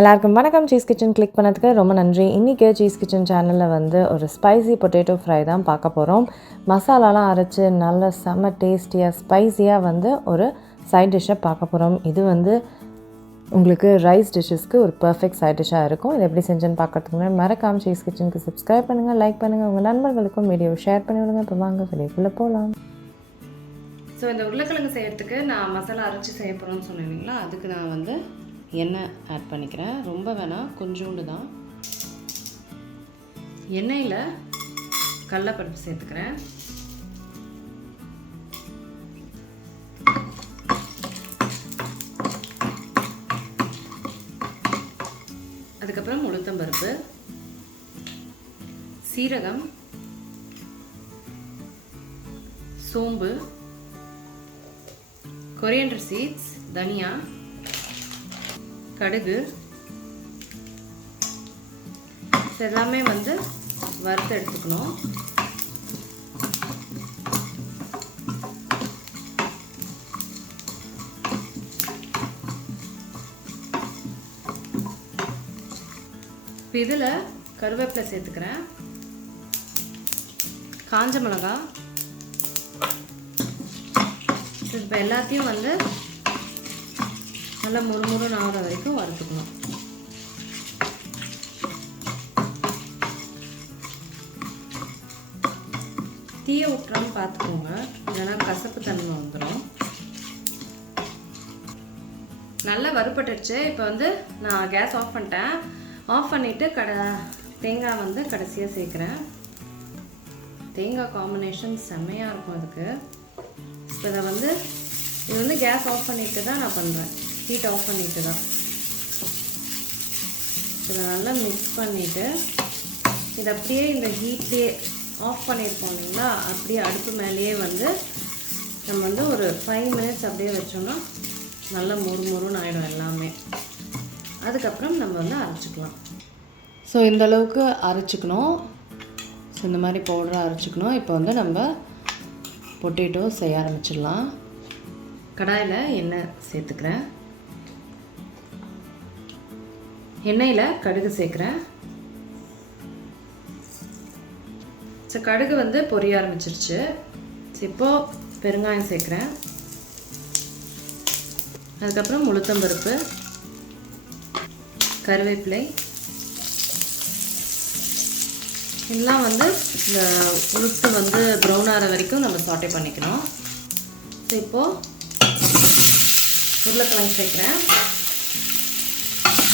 எல்லாருக்கும் வணக்கம். Cheese kitchen click பண்ணதுக்கு ரொம்ப நன்றி. இன்றைக்கி சீஸ் கிச்சன் சேனலில் வந்து ஒரு ஸ்பைசி பொட்டேட்டோ ஃப்ரை தான் பார்க்க போகிறோம். மசாலாலாம் அரைச்சி நல்ல செம்ம டேஸ்டியாக ஸ்பைஸியாக வந்து ஒரு சைட் டிஷ்ஷை பார்க்க போகிறோம். இது வந்து உங்களுக்கு ரைஸ் டிஷ்ஷஸ்க்கு ஒரு பர்ஃபெக்ட் சைட் டிஷ்ஷாக இருக்கும். இது எப்படி செஞ்சுன்னு பார்க்கறதுக்கு முன்னாடி மறக்காம சீஸ் கிச்சனுக்கு சப்ஸ்கிரைப் பண்ணுங்கள், லைக் பண்ணுங்கள், உங்கள் நண்பர்களுக்கும் வீடியோவை ஷேர் பண்ணி விடுங்க. இப்போ வாங்க வீடியோக்குள்ளே போகலாம். ஸோ இந்த உருளைக்கிழங்கு செய்கிறதுக்கு நான் மசாலா அரைச்சி செய்ய போகிறோன்னு சொன்னீங்களா, அதுக்கு நான் வந்து எண்ணெய் ஆட் பண்ணிக்கிறேன். ரொம்ப வேணாம், கொஞ்சோண்டு தான். எண்ணெயில் கடலைப்பருப்பு சேர்த்துக்கிறேன். அதுக்கப்புறம் உளுத்தம்பருப்பு, சீரகம், சோம்பு, கொரியண்டர் சீட்ஸ், தனியா, கடுகு, எல்லாமே வந்து வறுத்து எடுத்துக்கணும். இப்போ இதில் கருவேப்பிலை சேர்த்துக்கிறேன், காஞ்ச மிளகாய். இப்போ எல்லாத்தையும் வந்து நல்லா முறுமுறுன்னு ஆகிற வரைக்கும் வறுத்துக்கணும். தீயை விட்டுறான்னு பார்த்துக்கோங்க, இல்லைன்னா கசப்பு தன்மை வந்துடும். நல்லா வறுப்பட்டுடுச்சு. இப்போ வந்து நான் கேஸ் ஆஃப் பண்ணிட்டேன். ஆஃப் பண்ணிவிட்டு தேங்காய் வந்து கடைசியாக சேர்க்குறேன். தேங்காய் காம்பினேஷன் செம்மையாக இருக்கும் அதுக்கு. இப்போ இதை வந்து இது வந்து கேஸ் ஆஃப் பண்ணிட்டு தான் நான் பண்ணுறேன், ஹீட் ஆஃப் பண்ணிட்டு தான். இதை நல்லா மிக்ஸ் பண்ணிவிட்டு இது அப்படியே இந்த ஹீட்லேயே ஆஃப் பண்ணியிருப்போம் இல்லைங்களா, அப்படியே அடுப்பு மேலேயே வந்து நம்ம வந்து ஒரு 5 மினிட்ஸ் அப்படியே வச்சோம்னா நல்லா முறுமுறுன்னு ஆகிடும் எல்லாமே. அதுக்கப்புறம் நம்ம வந்து அரைச்சிக்கலாம். ஸோ இந்தளவுக்கு அரைச்சிக்கணும். ஸோ இந்த மாதிரி பவுடராக அரைச்சிக்கணும். இப்போ வந்து நம்ம பொட்டேட்டோ செய்ய ஆரம்பிச்சிடலாம். கடாயில் எண்ணெய் சேர்த்துக்கிறேன். எண்ணெயில் கடுகு சேர்க்குறேன். ஸோ கடுகு வந்து பொரிய ஆரம்பிச்சிருச்சு. ஸோ இப்போது பெருங்காயம் சேர்க்குறேன். அதுக்கப்புறம் உளுத்தம்பருப்பு, கருவேப்பிலை, இதெல்லாம் வந்து இந்த உளுத்து வந்து ப்ரௌன் ஆகிற வரைக்கும் நம்ம சாட்டே பண்ணிக்கணும். ஸோ இப்போது உருளைக்கிழங்கு சேர்க்குறேன்.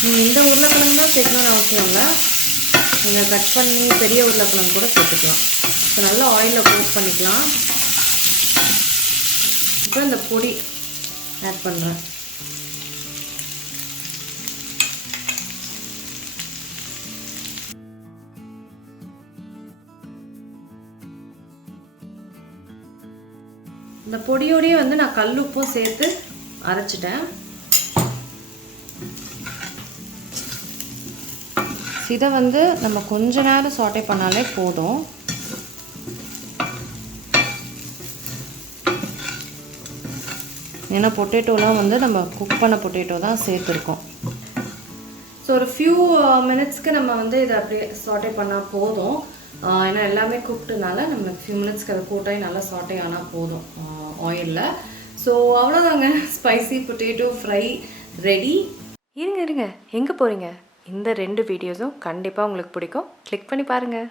நீங்கள் இந்த உருளைக்கிழங்கு தான் சேர்க்கணும்னு அவசியம் இல்லை, நீங்கள் கட் பண்ணி பெரிய உருளைக்கிழங்கு கூட சேர்த்துக்கலாம். ஸோ நல்லா ஆயிலில் கோட் பண்ணிக்கலாம். இப்போ இந்த பொடி ஆட் பண்ணுறேன். இந்த பொடியோடையே வந்து நான் கல் உப்பும் சேர்த்து அரைச்சிட்டேன். இதை வந்து நம்ம கொஞ்ச நேரம் சாட்டே பண்ணாலே போதும். ஏன்னா பொட்டேட்டோலாம் வந்து நம்ம குக் பண்ண பொட்டேட்டோ தான் சேர்த்துருக்கோம். ஸோ ஒரு ஃபியூ மினிட்ஸ்க்கு நம்ம வந்து இதை அப்படியே சாட்டே பண்ணால் போதும். ஏன்னா எல்லாமே குக்டுனால நம்மளுக்கு ஃபியூ மினிட்ஸ்க்கு அதை கூட்டாகி நல்லா சாட்டே ஆனால் போதும் ஆயிலில். ஸோ அவ்வளோதாங்க, ஸ்பைசி பொட்டேட்டோ ஃப்ரை ரெடி. இருங்க எங்கே போகிறீங்க? இந்த 2 வீடியோஸும் கண்டிப்பாக உங்களுக்கு பிடிக்கும். கிளிக் பண்ணி பாருங்கள்.